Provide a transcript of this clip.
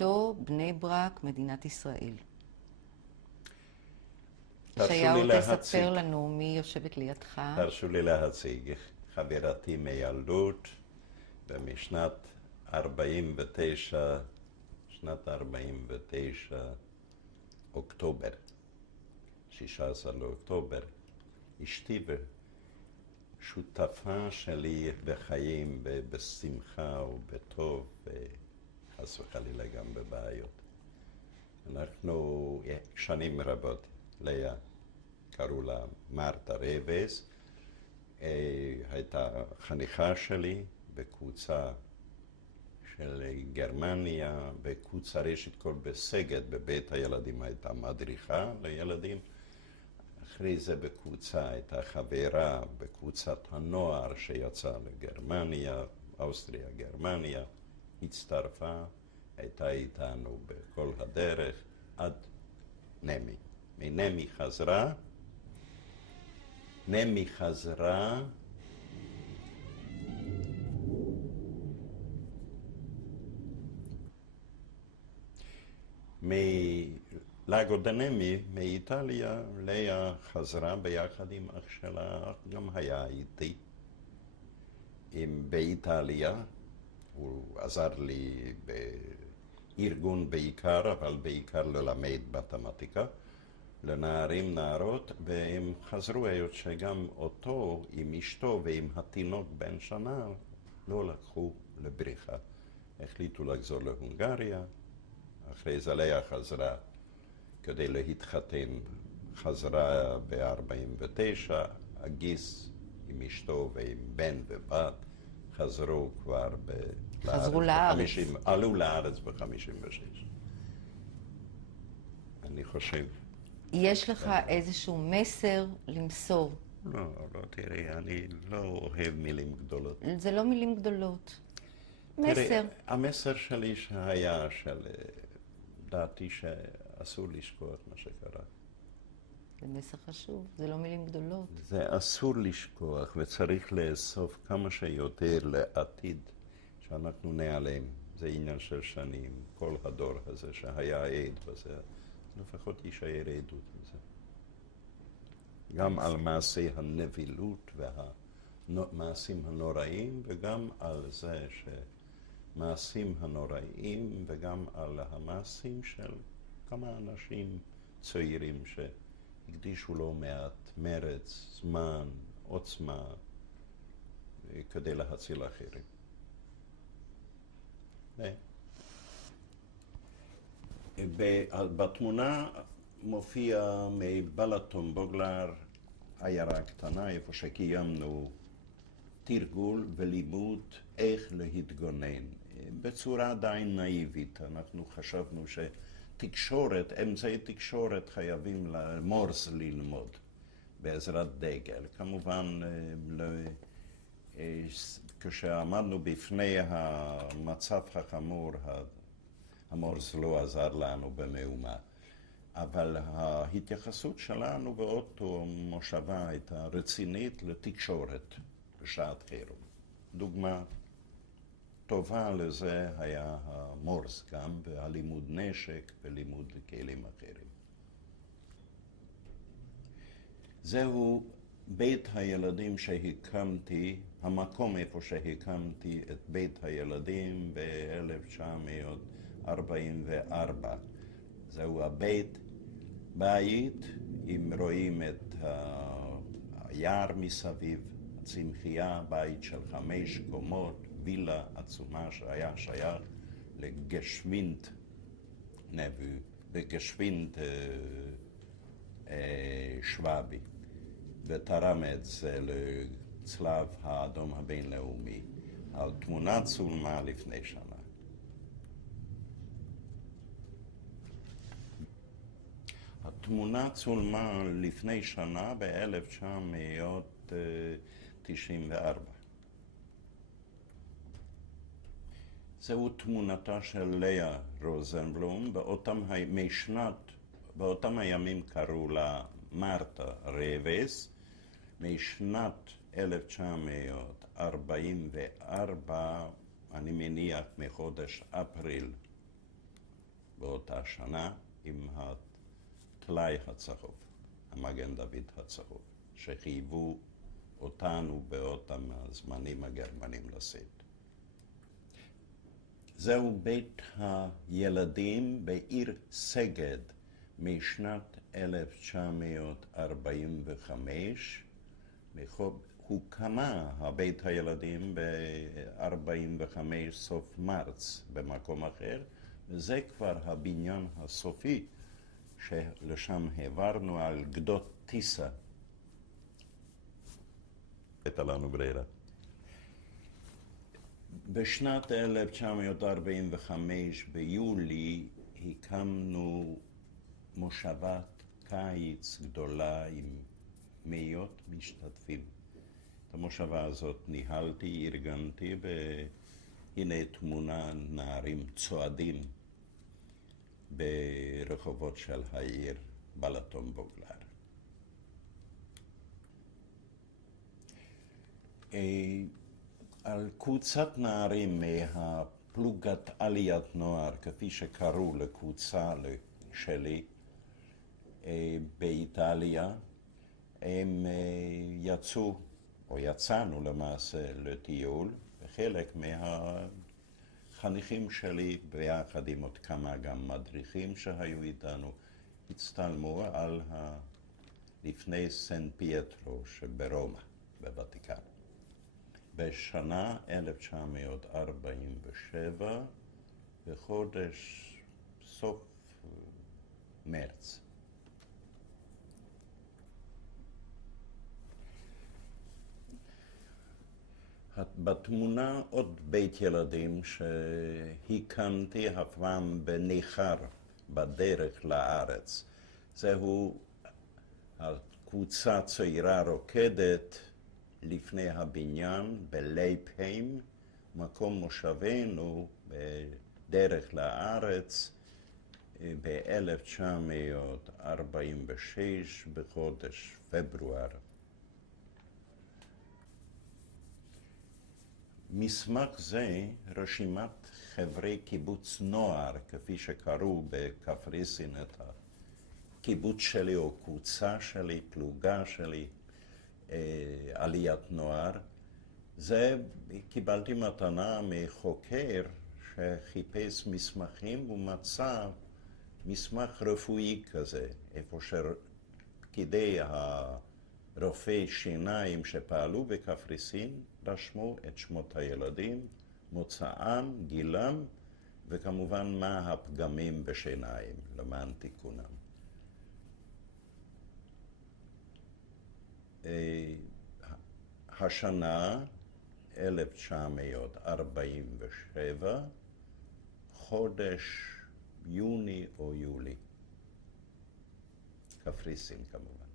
ביתו, בני ברק, מדינת ישראל. תרשו ישעיהו, לי להציג. תספר לנו מי יושבת לידך. תרשו לי להציג חברתי מילדות, ומשנת 49, שנת 49, אוקטובר, 16 לאוקטובר, אשתי ושותפה שלי בחיים, בשמחה ובטוב, וחס וחלילה גם בבעיות. אנחנו שנים רבות, לאה, קראו לה מרתה רבס, הייתה חניכה שלי בקבוצה של גרמניה, בקבוצה ראשית כל בסגד, בבית הילדים הייתה מדריכה לילדים. אחרי זה בקבוצה הייתה חברה בקבוצת הנוער שיצאה לגרמניה, אוסטריה, גרמניה, הצטרפה, הייתה איתנו בכל הדרך עד נמי. מנמי חזרה, נמי חזרה, מלאגו דנמי, מאיטליה, לאה חזרה ביחד עם אח שלה, גם היה איתי באיטליה. הוא עזר לי בארגון בעיקר, אבל בעיקר ללמד מתמטיקה לנערים, נערות, והם חזרו, היות שגם אותו עם אשתו ועם התינוק בן שנה לא לקחו לבריחה. החליטו לחזור להונגריה, אחרי זה לאה חזרה כדי להתחתן, חזרה ב-49, הגיס עם אשתו ועם בן ובת חזרו כבר חזרו לארץ. עלו לארץ ב-56. אני חושב. יש לך איזשהו מסר למסור? לא, תראי, אני לא אוהב מילים גדולות. זה לא מילים גדולות. מסר. תראי, המסר שלי שהיה דעתי שאסור לשכוח מה שקרה. זה מסר חשוב, זה לא מילים גדולות. זה אסור לשכוח, וצריך לאסוף כמה שיותר לעתיד שאנחנו נעלם. זה עניין של שנים. כל הדור הזה שהיה עד בזה, לפחות יישאר עדות מזה. גם על מעשי הנבילות והמעשים הנוראים, וגם על זה שמעשים הנוראים, וגם על המעשים של כמה אנשים צעירים שהקדישו לא מעט מרץ, זמן, עוצמה, כדי להציל אחרים. בתמונה מופיע מבלטון בוגלר, עיירה קטנה, איפה שקיימנו תרגול ולימוד איך להתגונן. בצורה די נאיבית, אנחנו חשבנו שתקשורת, אמצעי תקשורת חייבים מורס ללמוד בעזרת דגל. כמובן, כשעמדנו בפני המצב החמור, המורס לא עזר לנו במאומה. אבל ההתייחסות שלנו באותו מושבה הייתה רצינית לתקשורת בשעת חירום. דוגמה טובה לזה היה המורס גם, והלימוד נשק ולימוד כלים אחרים. זהו בית הילדים שהקמתי, המקום איפה שהקמתי את בית הילדים ב-1944. זהו בית, אם רואים את היער מסביב, הצמחייה, בית של 5 קומות, וילה עצומה שהיה שייך לגשווינט שוואבי, ותרם את זה לצלב האדום הבינלאומי. על תמונה צולמה לפני שנה. התמונה צולמה לפני שנה ב-1994. זהו תמונתה של לאה רוזנבלום, באותם הימים קראו לה מרתה רבס, משנת 1944, אני מניח מחודש אפריל באותה שנה עם הטלאי הצהוב, המגן דוד הצהוב, שחייבו אותנו באותם הזמנים הגרמנים לשאת. זהו בית הילדים בעיר סגד משנת 1945. הוקמה הבית הילדים ב-45 סוף מרץ במקום אחר, וזה כבר הבניין הסופי שלשם העברנו על גדות טיסה. הייתה לנו ברירה. בשנת 1945 ביולי הקמנו מושבת קיץ גדולה עם מאות משתתפים. את המושבה הזאת ניהלתי, ארגנתי, והנה תמונה נערים צועדים ברחובות של העיר בלטון בוגלר. על קבוצת נערים מהפלוגת עליית נוער, כפי שקראו לקבוצה שלי באיטליה, הם יצאו, או יצאנו למעשה לטיול, וחלק מהחניכים שלי ביחד עם עוד כמה גם מדריכים שהיו איתנו, הצטלמו על לפני סן פייטרו שברומא, בוותיקן. בשנה 1947, בחודש סוף מרץ. בתמונה עוד בית ילדים שהקמתי הפעם בניכר בדרך לארץ. זהו הקבוצה צעירה רוקדת לפני הבניין בלייפהיים, מקום מושבנו בדרך לארץ ב-1946 בחודש פברואר. מסמך זה רשימת חברי קיבוץ נוער, כפי שקראו בקפריסין את הקיבוץ שלי או קבוצה שלי, פלוגה שלי, עליית נוער. זה קיבלתי מתנה מחוקר שחיפש מסמכים ומצא מסמך רפואי כזה, איפה שפקידי הרופאי שיניים שפעלו בקפריסין רשמו את שמות הילדים, מוצאם, גילם, וכמובן מה הפגמים בשיניים למען תיקונם. השנה 1947, חודש יוני או יולי, קפריסין כמובן.